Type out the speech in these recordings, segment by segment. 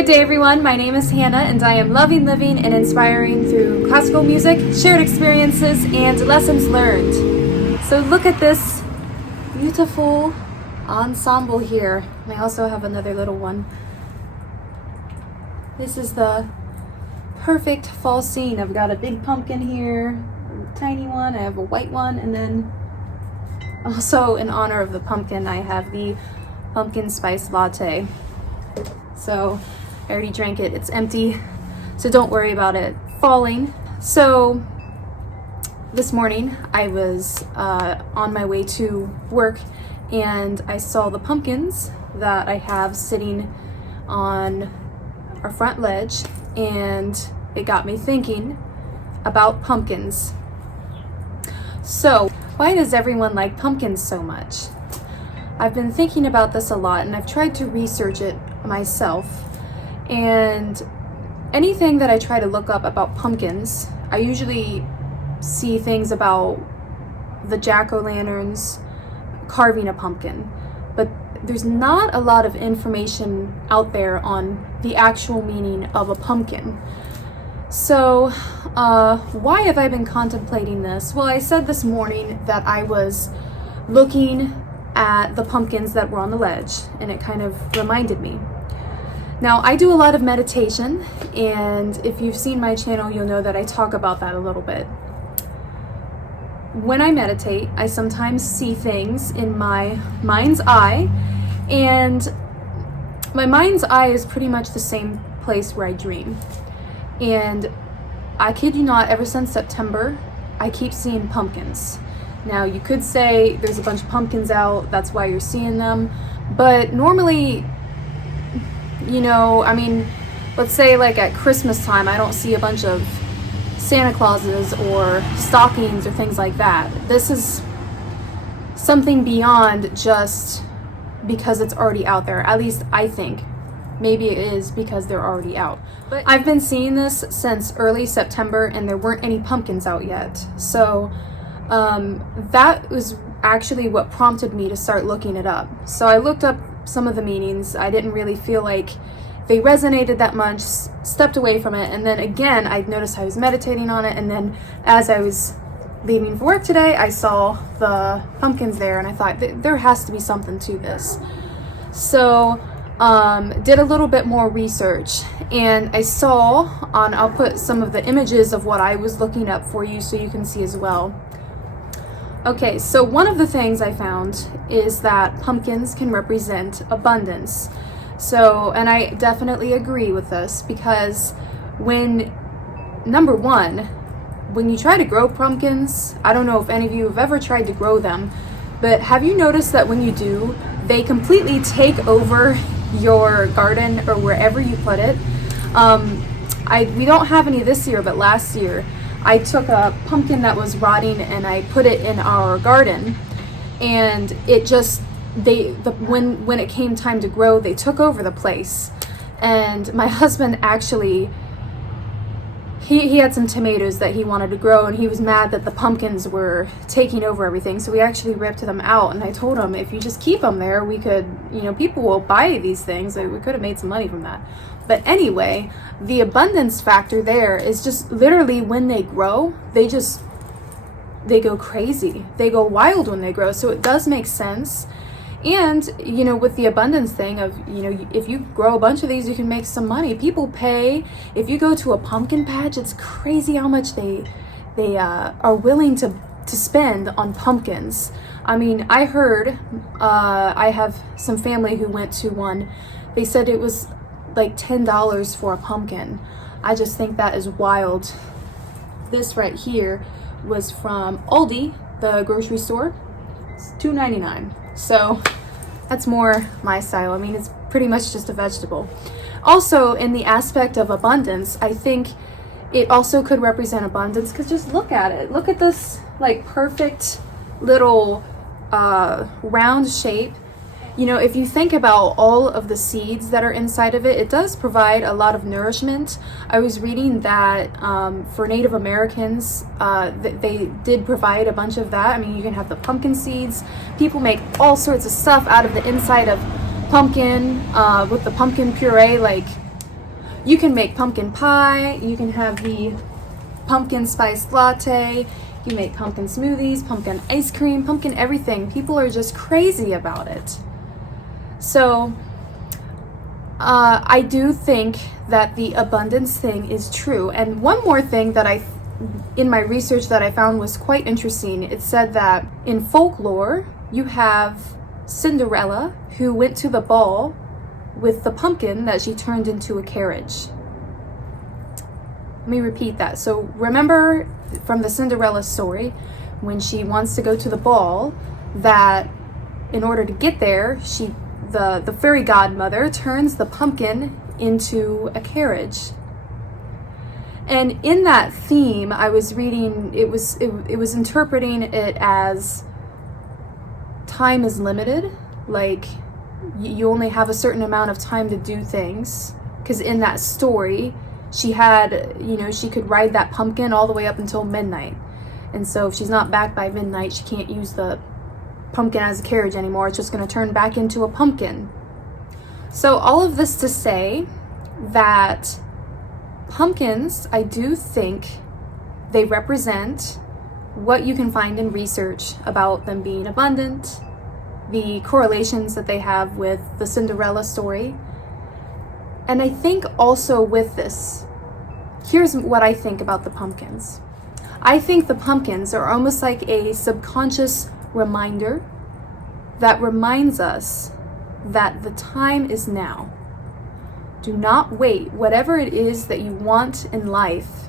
Good day everyone, my name is Hannah and I am loving, living, and inspiring through classical music, shared experiences, and lessons learned. So look at this beautiful ensemble here. I also have another little one. This is the perfect fall scene. I've got a big pumpkin here, a tiny one, I have a white one, and then also in honor of the pumpkin, I have the pumpkin spice latte. So I already drank it, it's empty, so don't worry about it falling. So this morning I was on my way to work and I saw the pumpkins that I have sitting on our front ledge, and it got me thinking about pumpkins. So why does everyone like pumpkins so much? I've been thinking about this a lot and I've tried to research it myself. And anything that I try to look up about pumpkins, I usually see things about the jack-o'-lanterns carving a pumpkin, but there's not a lot of information out there on the actual meaning of a pumpkin. So why have I been contemplating this? Well, I said this morning that I was looking at the pumpkins that were on the ledge, and it kind of reminded me. Now, I do a lot of meditation, and if you've seen my channel, you'll know that I talk about that a little bit. When I meditate, I sometimes see things in my mind's eye, and my mind's eye is pretty much the same place where I dream. And I kid you not, ever since September, I keep seeing pumpkins. Now, you could say there's a bunch of pumpkins out, that's why you're seeing them, but normally, you know, I mean, let's say like at Christmas time, I don't see a bunch of Santa Clauses or stockings or things like that. This is something beyond just because it's already out there. At least I think. Maybe it is because they're already out. But I've been seeing this since early September and there weren't any pumpkins out yet. So that was actually what prompted me to start looking it up. So I looked up some of the meanings. I didn't really feel like they resonated that much, stepped away from it, and then again I noticed I was meditating on it, and then as I was leaving for work today I saw the pumpkins there and I thought there has to be something to this. So did a little bit more research, and I saw I'll put some of the images of what I was looking up for you so you can see as well. Okay, so one of the things I found is that pumpkins can represent abundance. So, and I definitely agree with this, because number one, when you try to grow pumpkins, I don't know if any of you have ever tried to grow them, but have you noticed that when you do, they completely take over your garden or wherever you put it? We don't have any this year, but last year, I took a pumpkin that was rotting and I put it in our garden, and it just, when it came time to grow, they took over the place. And my husband actually, he had some tomatoes that he wanted to grow, and he was mad that the pumpkins were taking over everything, so we actually ripped them out. And I told him, if you just keep them there, we could, you know, people will buy these things, we could have made some money from that. But anyway, the abundance factor there is just literally when they grow, they go crazy. They go wild when they grow. So it does make sense. And, you know, with the abundance thing of, you know, if you grow a bunch of these, you can make some money. People pay. If you go to a pumpkin patch, it's crazy how much they are willing to spend on pumpkins. I mean, I heard, I have some family who went to one. They said it was like $10 for a pumpkin. I just think that is wild. This right here was from Aldi, the grocery store. It's $2.99. So that's more my style. I mean, it's pretty much just a vegetable. Also, in the aspect of abundance, I think it also could represent abundance, because just look at it. Look at this like perfect little round shape. You know, if you think about all of the seeds that are inside of it, it does provide a lot of nourishment. I was reading that for Native Americans, they did provide a bunch of that. I mean, you can have the pumpkin seeds. People make all sorts of stuff out of the inside of pumpkin with the pumpkin puree. Like, You can make pumpkin pie, you can have the pumpkin spice latte, you make pumpkin smoothies, pumpkin ice cream, pumpkin everything. People are just crazy about it. So I do think that the abundance thing is true. And one more thing that in my research that I found was quite interesting. It said that in folklore, you have Cinderella who went to the ball with the pumpkin that she turned into a carriage. Let me repeat that. So remember from the Cinderella story, when she wants to go to the ball, that in order to get there, the fairy godmother turns the pumpkin into a carriage. And in that theme, I was reading, it was interpreting it as time is limited, like you only have a certain amount of time to do things. Because in that story, she had, she could ride that pumpkin all the way up until midnight. And so if she's not back by midnight, she can't use the pumpkin as a carriage anymore. It's just going to turn back into a pumpkin. So all of this to say that pumpkins, I do think they represent what you can find in research about them being abundant, the correlations that they have with the Cinderella story. And I think also with this, here's what I think about the pumpkins. I think the pumpkins are almost like a subconscious reminder that reminds us that the time is now. Do not wait. Whatever it is that you want in life,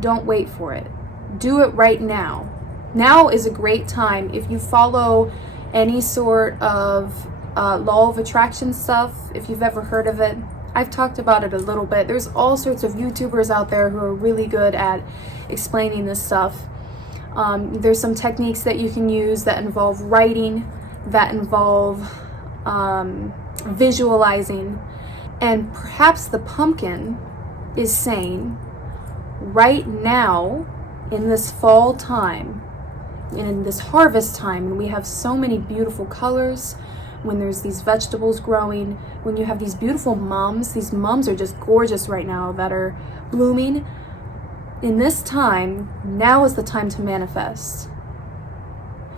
don't wait for it. Do it right now. Now is a great time. If you follow any sort of law of attraction stuff, if you've ever heard of it, I've talked about it a little bit. There's all sorts of YouTubers out there who are really good at explaining this stuff. There's some techniques that you can use that involve writing, that involve visualizing. And perhaps the pumpkin is saying, right now, in this fall time, and in this harvest time, and we have so many beautiful colors, when there's these vegetables growing, when you have these beautiful mums are just gorgeous right now that are blooming. In this time, now is the time to manifest.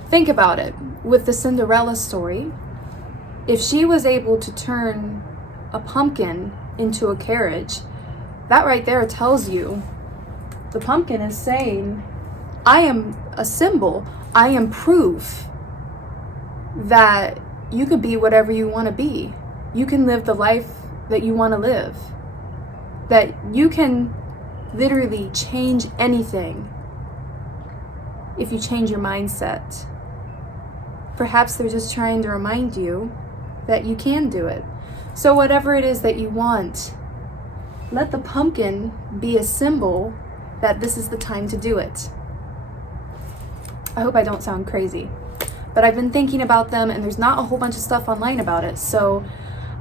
Think about it. With the Cinderella story, if she was able to turn a pumpkin into a carriage, that right there tells you the pumpkin is saying, I am a symbol, I am proof that you could be whatever you want to be. You can live the life that you want to live. That you can literally change anything if you change your mindset. Perhaps they're just trying to remind you that you can do it. So whatever it is that you want, let the pumpkin be a symbol that this is the time to do it. I hope I don't sound crazy, but I've been thinking about them, and there's not a whole bunch of stuff online about it. So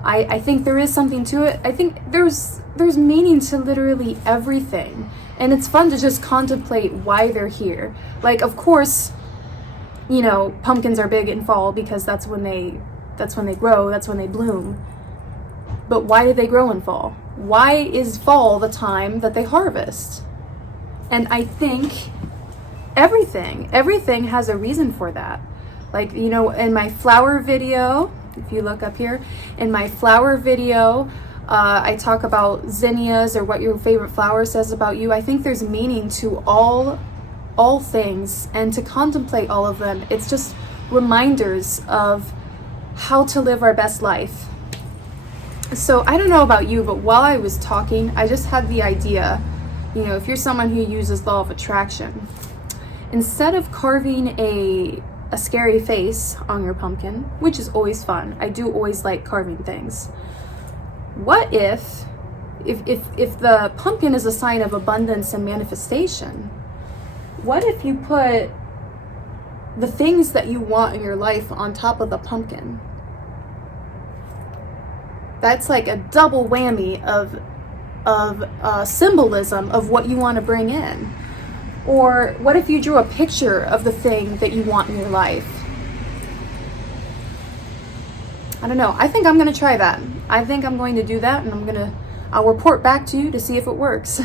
I think there is something to it. I think there's meaning to literally everything, and it's fun to just contemplate why they're here. Like, of course, pumpkins are big in fall because that's when they grow, that's when they bloom. But why do they grow in fall? Why is fall the time that they harvest? And I think everything has a reason for that. Like, in my flower video, if you look up here, in my flower video, I talk about zinnias or what your favorite flower says about you. I think there's meaning to all things, and to contemplate all of them, it's just reminders of how to live our best life. So I don't know about you, but while I was talking, I just had the idea, if you're someone who uses law of attraction, instead of carving a scary face on your pumpkin, which is always fun, I do always like carving things. What if the pumpkin is a sign of abundance and manifestation, what if you put the things that you want in your life on top of the pumpkin? That's like a double whammy of symbolism of what you want to bring in. Or what if you drew a picture of the thing that you want in your life? I don't know. I think I'm going to try that. I think I'm going to do that, and I'll report back to you to see if it works.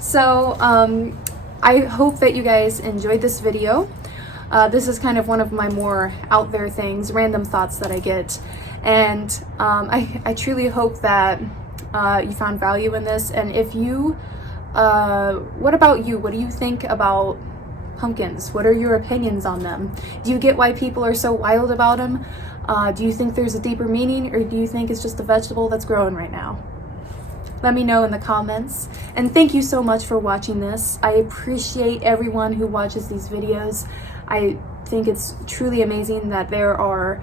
So I hope that you guys enjoyed this video. This is kind of one of my more out there things, random thoughts that I get. And I truly hope that you found value in this. And if you, what about you? What do you think about pumpkins? What are your opinions on them? Do you get why people are so wild about them? Do you think there's a deeper meaning, or do you think it's just a vegetable that's growing right now? Let me know in the comments. And thank you so much for watching this. I appreciate everyone who watches these videos. I think it's truly amazing that there are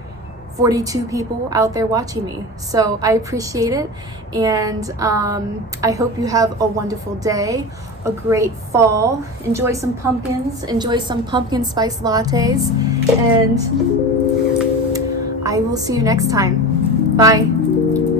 42 people out there watching me. So I appreciate it. And I hope you have a wonderful day, a great fall. Enjoy some pumpkins, enjoy some pumpkin spice lattes, and I will see you next time. Bye.